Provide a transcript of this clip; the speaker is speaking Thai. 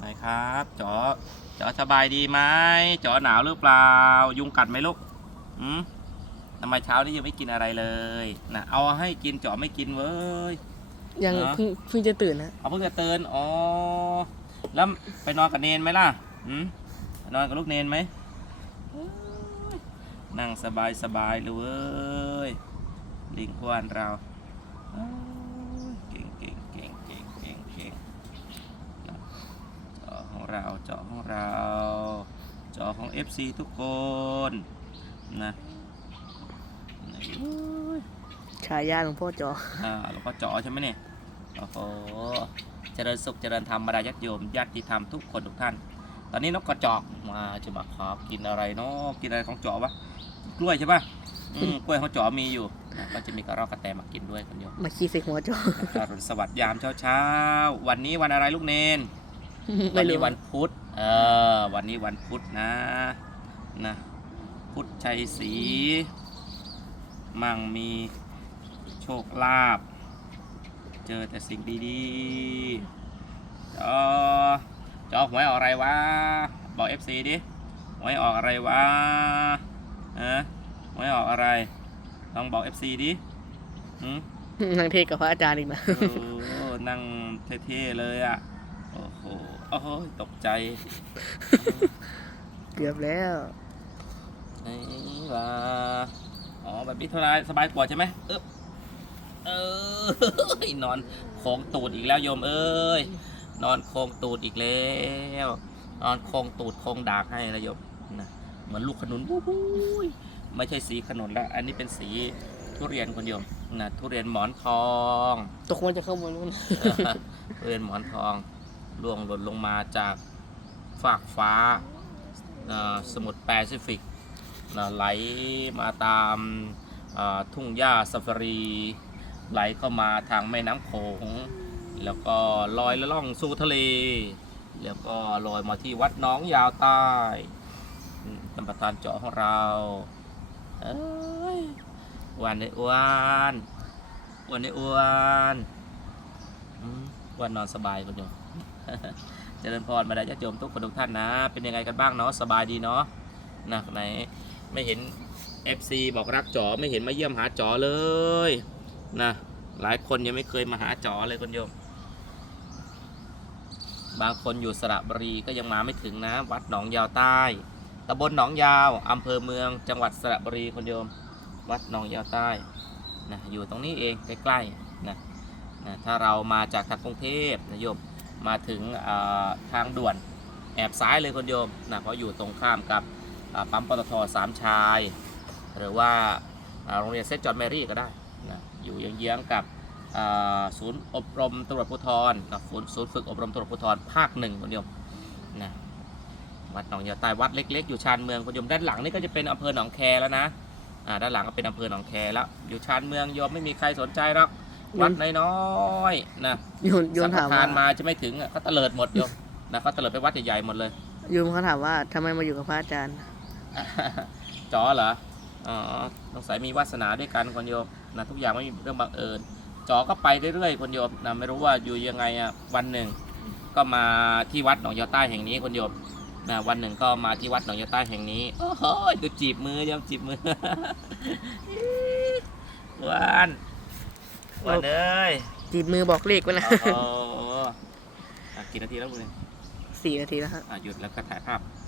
ไหนครับจอจอสบายดีไหมจอหนาวหรือเปล่า ยุงกัดไหมลูกอืมทำไมเช้านี้ยังไม่กินอะไรเลยนะเอาให้กินจอไม่กินเว้ยยังเหรอเพิ่งเพิ่งจะตื่นนะเอาเพิ่งจะตื่นอ๋อแล้วไปนอนกับเนนไหมล่ะอืมไปนอนกับลูกเนนไหมเอ้ยนั่งสบายสบายเลยเว้ยลิงพวนเราเอ้ยเก่งเก่งเก่งเก่งเก่งเก่ง จอของ เราจอของเราจอของ FC ทุกคนนะนี่ฉายาหลวงพ่อจออ่าหลวงพ่อจอใช่ไหมเนี่ยโอ้โหเจริญสุขเจริญธรรมบรรดาญาติโยมญาติธรรมทุกคนทุกท่าน ตอนนี้นกกระจอกมาจะมาขอกินอะไรเนาะกินอะไรของจอวะกล้วยใช่ปะอืมกล้วยของจอมีอยู่นะก็จะมีกระรอกกระแตมากินด้วยคนโยมมาขี้ใส่หัวจออรุณสวัสดิ์ยามเช้าเช้าๆวันนี้วันอะไรลูกเนนไม่ วันรู้นี้วันพุธเออวันนี้วันพุธนะนะพุธชัยศรีมั่งมีโชคลาภเจอแต่สิ่งดีๆจอจอหวยออกอะไรวะ บอก FC ดิหวยออกอะไรวะฮะหวยออกอะไรลองบอก FC ดิหืมนางเทศกับพระอาจารย์อีกนะโอ้โหนั่งเท่ๆเลยอะ โอ้โห โอ้โหตกใจเกือบแล้วนี่ว่าอ๋อแบบนี้เท่าไรสบายกว่าใช่ไหมเออเออนอนโค้งตูดอีกแล้วโยมเอ้ยนอนโค้งตูดอีกแล้วนอนโค้งตูดโค้งดากให้นะโยมนะเหมือนลูกขนุนวู้ฮู้ยไม่ใช่สีขนุนแล้วอันนี้เป็นสีทุเรียนคุณโยมนะทุเรียนหมอนทอง ตกมาจะเข้ามานู้นเรือนหมอนทอง ล่วงหล่นลงมาจากฟากฟ้าสมุทรแปซิฟิกไหลมาตามทุ่งหญ้าซาฟารี ไหลเข้ามาทางแม่น้ำโขง แล้วก็ลอยละล่องสู่ทะเล แล้วก็ลอยมาที่วัดน้องยาวใต้อืมท่านประธานเจาะของเราเอ้ยอวันในอ้วนอ้วนในอ้วนอวันนอนสบายคุณโยม เจริญพรมาได้ญาติโยมทุกคนทุกท่านนะ เป็นยังไงกันบ้างเนาะสบายดีเนาะนะไหนไม่เห็น FC บอกรักจ๋อไม่เห็นมาเยี่ยมหาจ๋อเลยนะหลายคนยังไม่เคยมาหาจ๋อเลยคุณโยม บางคนอยู่สระบุรีก็ยังมาไม่ถึงนะ วัดหนองยาวใต้ตำบลหนองยาวอำเภอเมือง จังหวัดสระบุรีคุณโยม วัดหนองยาวใต้นะอยู่ตรงนี้เองใกล้ๆนะนะถ้าเรามาจากทางกรุงเทพนะโยม มาถึงทางด่วนแอบซ้ายเลยคนโยมนะเพราะอยู่ตรงข้ามกับปั๊มปตทสามชาย หรือว่าโรงเรียนเซนต์จอห์นแมรี่ก็ได้นะอยู่เยื้องๆกับศูนย์อบรมตำรวจภูธรนะศูนย์ศูนย์ฝึกอบรมตำรวจภูธรภาคหนึ่งคนโยมนะวัดหนองยาวใต้วัดเล็ก ๆ อยู่ชานเมืองคนโยมด้านหลังนี่ก็จะเป็นอำเภอหนองแคแล้วนะด้านหลังก็เป็นอำเภอหนองแคแล้วอยู่ชานเมืองโยมไม่มีใครสนใจหรอก วัดน้อยๆนะโยนโยสันงฆถามทาว่านมาจะไม่ถึงอะเขาเตลิดหมดโยมนะเขาเตลิดไปวัดใหญ่ๆหมดเลย โยมเขาถามว่าทำไมมาอยู่กับพระอาจารย์จอเหรอ อ๋อสงสัยมีวาสนาด้วยกันคนโยมนะทุกอย่างไม่มีเรื่องบังเอิญจอก็ไปเรื่อยๆคนโยมนะไม่รู้ว่าอยู่ยังไงอะวันหนึ่ง ก็มาที่วัดหนองยาใต้แห่งนี้คนโยมนะวันหนึ่งก็มาที่วัดหนองยาใต้แห่งนี้โอ้โหดูจีบมือโยมจีบมือ หวานห วานเอ้ยจีบมือบอกเลขไว้นะโอ้โหอะกี่นาทีแล้วมึงสี่นาทีแล้วฮะอะหยุดแล้วก็ถ่ายภาพ